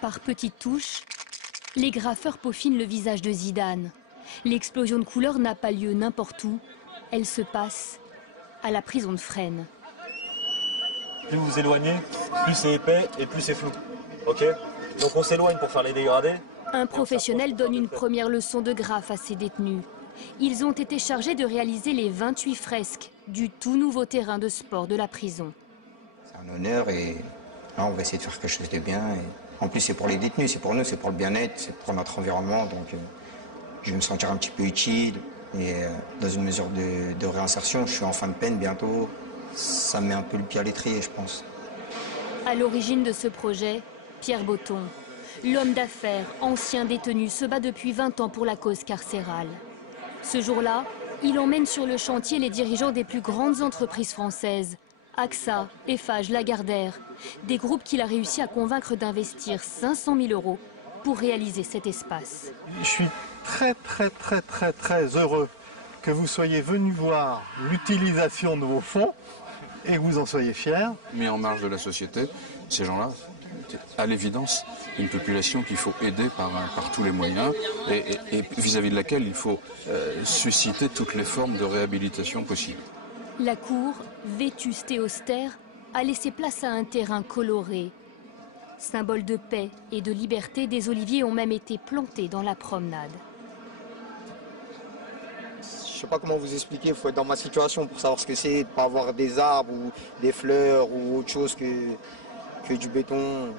Par petites touches, les graffeurs peaufinent le visage de Zidane. L'explosion de couleurs n'a pas lieu n'importe où. Elle se passe à la prison de Fresnes. Plus vous vous éloignez, plus c'est épais et plus c'est flou. Ok? Donc on s'éloigne pour faire les dégradés. Un professionnel donne une première leçon de graphe à ses détenus. Ils ont été chargés de réaliser les 28 fresques du tout nouveau terrain de sport de la prison. C'est un honneur et là, on va essayer de faire quelque chose de bien. Et en plus, c'est pour les détenus, c'est pour nous, c'est pour le bien-être, c'est pour notre environnement. Donc, je vais me sentir un petit peu utile et dans une mesure de réinsertion. Je suis en fin de peine bientôt. Ça met un peu le pied à l'étrier, je pense. À l'origine de ce projet, Pierre Botton. L'homme d'affaires, ancien détenu, se bat depuis 20 ans pour la cause carcérale. Ce jour-là, il emmène sur le chantier les dirigeants des plus grandes entreprises françaises. AXA, Eiffage, Lagardère, des groupes qu'il a réussi à convaincre d'investir 500 000 € pour réaliser cet espace. Je suis très heureux que vous soyez venus voir l'utilisation de vos fonds et que vous en soyez fiers. Mis en marge de la société, ces gens-là, à l'évidence, une population qu'il faut aider par tous les moyens et vis-à-vis de laquelle il faut susciter toutes les formes de réhabilitation possibles. La cour, vétuste et austère, a laissé place à un terrain coloré. Symbole de paix et de liberté, des oliviers ont même été plantés dans la promenade. Je sais pas comment vous expliquer, il faut être dans ma situation pour savoir ce que c'est, de ne pas avoir des arbres ou des fleurs ou autre chose que du béton.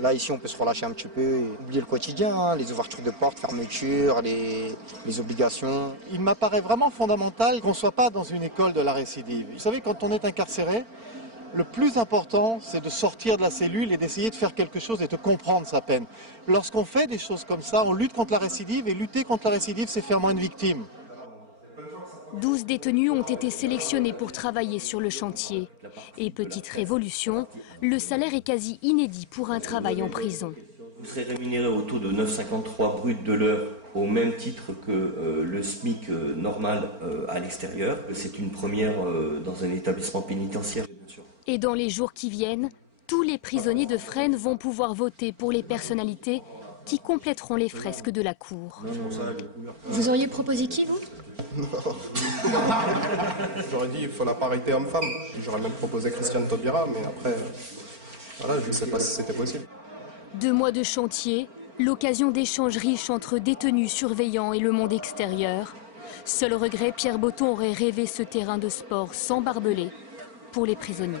Là, ici, on peut se relâcher un petit peu et oublier le quotidien, les ouvertures de portes, fermetures, les obligations. Il m'apparaît vraiment fondamental qu'on ne soit pas dans une école de la récidive. Vous savez, quand on est incarcéré, le plus important, c'est de sortir de la cellule et d'essayer de faire quelque chose et de comprendre sa peine. Lorsqu'on fait des choses comme ça, on lutte contre la récidive et lutter contre la récidive, c'est faire moins de victimes. 12 détenus ont été sélectionnés pour travailler sur le chantier. Et petite révolution, le salaire est quasi inédit pour un travail en prison. Vous serez rémunéré au taux de 9,53 brut de l'heure, au même titre que le SMIC normal à l'extérieur. C'est une première dans un établissement pénitentiaire, bien sûr. Et dans les jours qui viennent, tous les prisonniers de Fresnes vont pouvoir voter pour les personnalités qui compléteront les fresques de la cour. Vous auriez proposé qui, vous ? J'aurais dit il faut la parité homme-femme. J'aurais même proposé Christiane Taubira, mais après, voilà, je ne sais pas si c'était possible. 2 mois de chantier, l'occasion d'échanges riches entre détenus, surveillants et le monde extérieur. Seul regret, Pierre Botton aurait rêvé ce terrain de sport sans barbelé pour les prisonniers.